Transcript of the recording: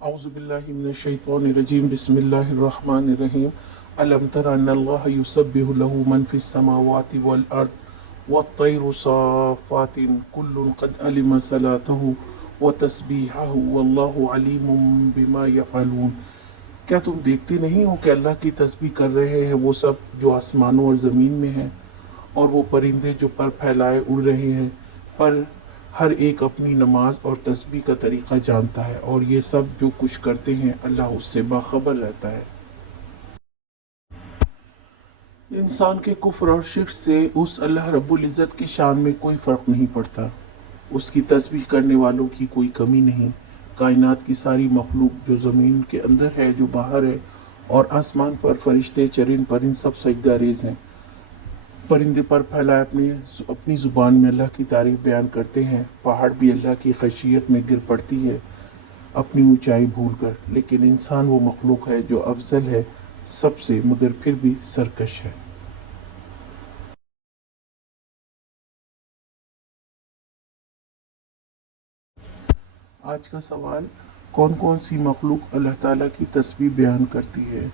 औज़ुबिल्लाहिमिनश्शैतानिर्रजीम बिस्मिल्लाहिर्रहमानिर्रहीम अलम तरा अन्नल्लाह युसब्बिहु लहु मन फिस समावाति वल अर्द वत्तैरु साफ़ातिन कुल्लुन क़द अलिमा सलातहु व तस्बीहहु वल्लाहु अलीमुम बिमा यफ़अलून। क्या तुम देखते नहीं हो कि अल्लाह की तस्बीह कर रहे हैं वो सब जो आसमानों और ज़मीन में हैं, और वो परिंदे जो पर फैलाए उड़ रहे हैं। पर हर एक अपनी नमाज और तस्बीह का तरीक़ा जानता है, और ये सब जो कुछ करते हैं अल्लाह उससे बाखबर रहता है। इंसान के कुफ्र और शिर्क से उस अल्लाह रब्बुल इज़्ज़त की शान में कोई फ़र्क नहीं पड़ता। उसकी तस्बीह करने वालों की कोई कमी नहीं। कायनात की सारी मखलूक, जो ज़मीन के अंदर है, जो बाहर है, और आसमान पर फरिश्ते, चरिंद परिंद सब सजदा रेज़ हैं। परिंदे पर फैलाए अपनी ज़ुबान में अल्लाह की तारीफ़ बयान करते हैं। पहाड़ भी अल्लाह की खशियत में गिर पड़ती है अपनी ऊंचाई भूल कर। लेकिन इंसान वो मखलूक है जो अफजल है सबसे, मगर फिर भी सरकश है। आज का सवाल, कौन कौन सी मखलूक अल्लाह ताला की तस्बीह बयान करती है?